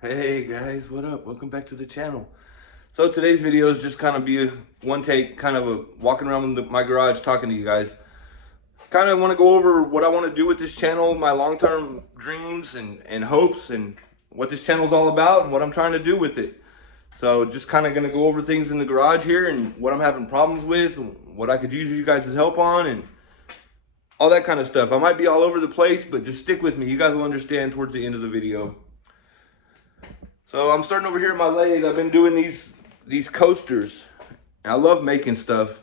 Hey guys, what up? Welcome back to the channel. So today's video is just kind of be a one take, kind of a walking around my garage talking to you guys. Kind of want to go over what I want to do with this channel, my long-term dreams and hopes, and what this channel is all about and what I'm trying to do with it. So just kind of going to go over things in the garage here and what I'm having problems with, and what I could use you guys' help on, and all that kind of stuff. I might be all over the place, but just stick with me. You guys will understand towards the end of the video. So I'm starting over here at my lathe. I've been doing these coasters. I love making stuff.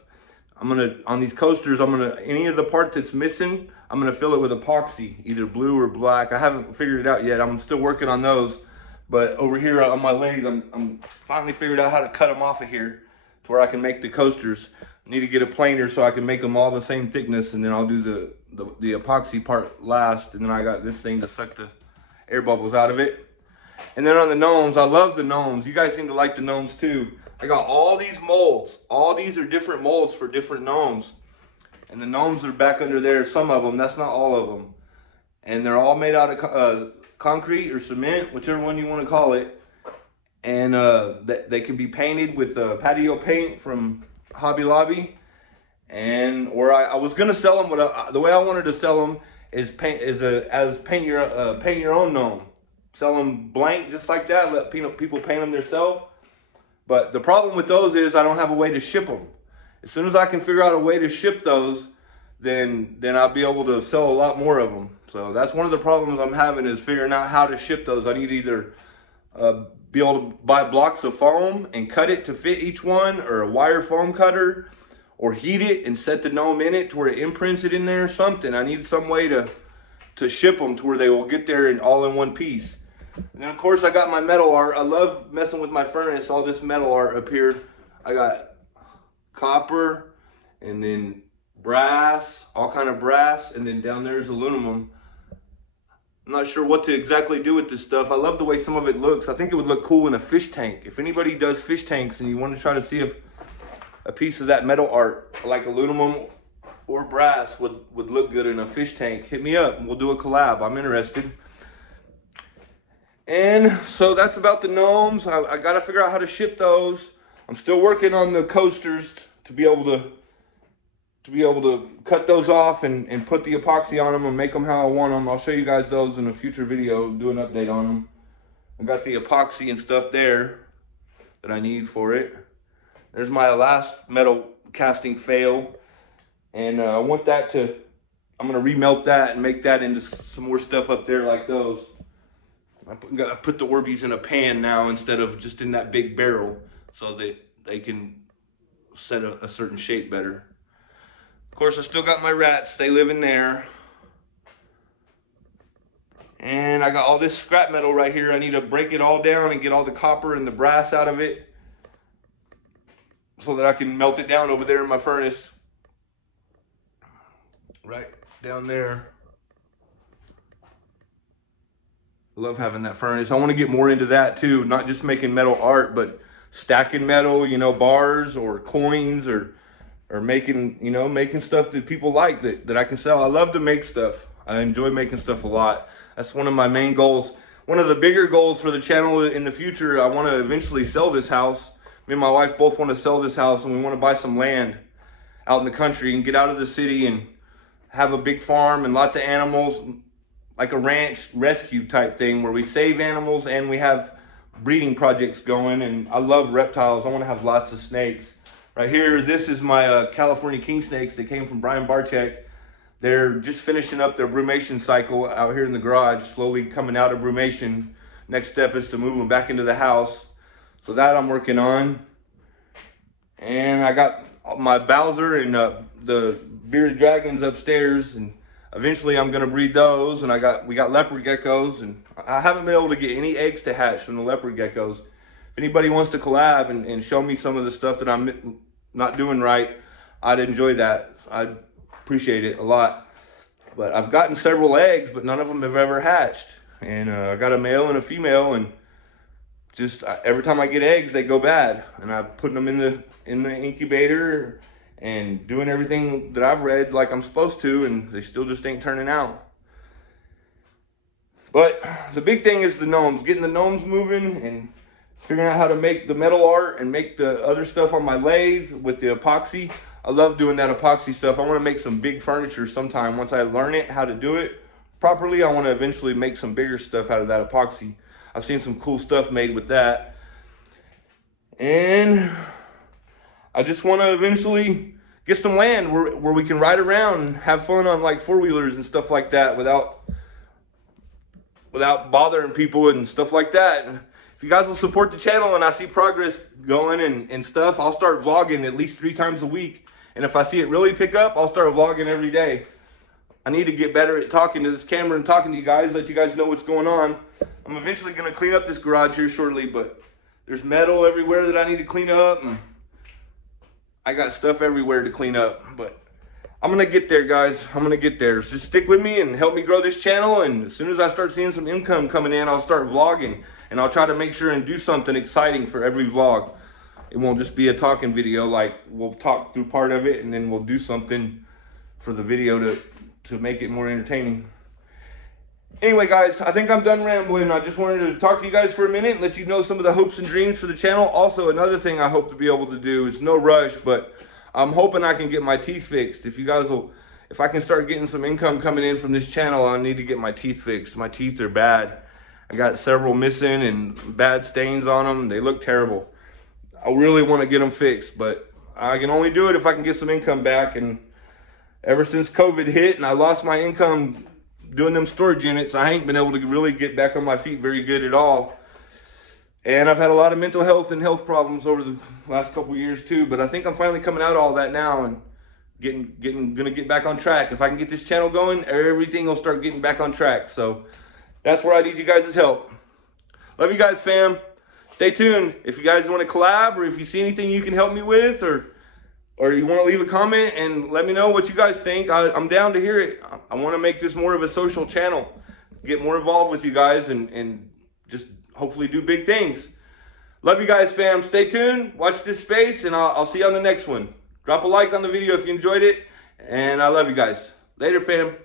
On these coasters, any of the part that's missing, I'm gonna fill it with epoxy, either blue or black. I haven't figured it out yet. I'm still working on those. But over here on my lathe, I'm finally figured out how to cut them off of here to where I can make the coasters. I need to get a planer so I can make them all the same thickness, and then I'll do the epoxy part last, and then I got this thing to suck the air bubbles out of it. And then on the gnomes, I love the gnomes. You guys seem to like the gnomes too. I got all these molds. All these are different molds for different gnomes. And the gnomes are back under there, some of them, that's not all of them. And they're all made out of concrete or cement, whichever one you want to call it. And they can be painted with patio paint from Hobby Lobby. And I was gonna sell them, but the way I wanted to sell them is paint your own gnome. Sell them blank just like that. Let people paint them themselves. But the problem with those is I don't have a way to ship them. As soon as I can figure out a way to ship those, then I'll be able to sell a lot more of them. So that's one of the problems I'm having, is figuring out how to ship those. I need to either be able to buy blocks of foam and cut it to fit each one, or a wire foam cutter, or heat it and set the gnome in it to where it imprints it in there or something. I need some way to ship them to where they will get there all in one piece. And then of course I got my metal art. I love messing with my furnace, all this metal art up here. I got copper, and then brass, all kind of brass, and then down there is aluminum. I'm not sure what to exactly do with this stuff. I love the way some of it looks. I think it would look cool in a fish tank. If anybody does fish tanks and you want to try to see if a piece of that metal art, like aluminum or brass, would look good in a fish tank, hit me up and we'll do a collab. I'm interested. And so that's about the gnomes. I got to figure out how to ship those. I'm still working on the coasters to be able to cut those off and put the epoxy on them and make them how I want them. I'll show you guys those in a future video, do an update on them. I got the epoxy and stuff there that I need for it. There's my last metal casting fail. And I want that I'm going to remelt that and make that into some more stuff up there like those. I put the Orbeez in a pan now instead of just in that big barrel, so that they can set a certain shape better. Of course, I still got my rats. They live in there. And I got all this scrap metal right here. I need to break it all down and get all the copper and the brass out of it so that I can melt it down over there in my furnace. Right down there. Love having that furnace. I want to get more into that too, not just making metal art, but stacking metal, bars or coins, or making, making stuff that people like that I can sell. I love to make stuff. I enjoy making stuff a lot. That's one of my main goals. One of the bigger goals for the channel in the future, I want to eventually sell this house. Me and my wife both want to sell this house, and we want to buy some land out in the country and get out of the city and have a big farm and lots of animals, like a ranch rescue type thing where we save animals and we have breeding projects going. And I love reptiles. I want to have lots of snakes. Right here, this is my California king snakes that came from Brian Barczyk. They're just finishing up their brumation cycle out here in the garage, slowly coming out of brumation. Next step is to move them back into the house. So that I'm working on. And I got my Bowser and the bearded dragons upstairs, and eventually I'm gonna breed those. And we got leopard geckos, and I haven't been able to get any eggs to hatch from the leopard geckos. If anybody wants to collab and show me some of the stuff that I'm not doing right, I'd enjoy that. I'd appreciate it a lot. But I've gotten several eggs, but none of them have ever hatched. And I got a male and a female, and just every time I get eggs, they go bad. And I'm putting them in the incubator and doing everything that I've read like I'm supposed to, and they still just ain't turning out. But the big thing is the gnomes, getting the gnomes moving and figuring out how to make the metal art and make the other stuff on my lathe with the epoxy. I love doing that epoxy stuff. I want to make some big furniture sometime. Once I learn it, how to do it properly, I want to eventually make some bigger stuff out of that epoxy. I've seen some cool stuff made with that. And I just want to eventually get some land where we can ride around and have fun on like four-wheelers and stuff like that without bothering people and stuff like that. If you guys will support the channel and I see progress going and stuff, I'll start vlogging at least 3 times a week. And if I see it really pick up, I'll start vlogging every day. I need to get better at talking to this camera and talking to you guys, let you guys know what's going on. I'm eventually going to clean up this garage here shortly, but there's metal everywhere that I need to clean up. And I got stuff everywhere to clean up, but I'm going to get there, guys. I'm going to get there. So just stick with me and help me grow this channel. And as soon as I start seeing some income coming in, I'll start vlogging. And I'll try to make sure and do something exciting for every vlog. It won't just be a talking video, like we'll talk through part of it and then we'll do something for the video to make it more entertaining. Anyway, guys, I think I'm done rambling. I just wanted to talk to you guys for a minute and let you know some of the hopes and dreams for the channel. Also, another thing I hope to be able to do is no rush, but I'm hoping I can get my teeth fixed. If I can start getting some income coming in from this channel, I need to get my teeth fixed. My teeth are bad. I got several missing and bad stains on them. They look terrible. I really want to get them fixed, but I can only do it if I can get some income back. And ever since COVID hit and I lost my income doing them storage units, I ain't been able to really get back on my feet very good at all. And I've had a lot of mental health and health problems over the last couple of years too, but I think I'm finally coming out of all that now and gonna get back on track. If I can get this channel going, everything will start getting back on track. So that's where I need you guys' help. Love you guys, fam. Stay tuned. If you guys want to collab, or if you see anything you can help me with, or you want to leave a comment and let me know what you guys think, I'm down to hear it. I want to make this more of a social channel, get more involved with you guys, and just hopefully do big things. Love you guys, fam. Stay tuned. Watch this space, and I'll see you on the next one. Drop a like on the video if you enjoyed it, and I love you guys. Later, fam.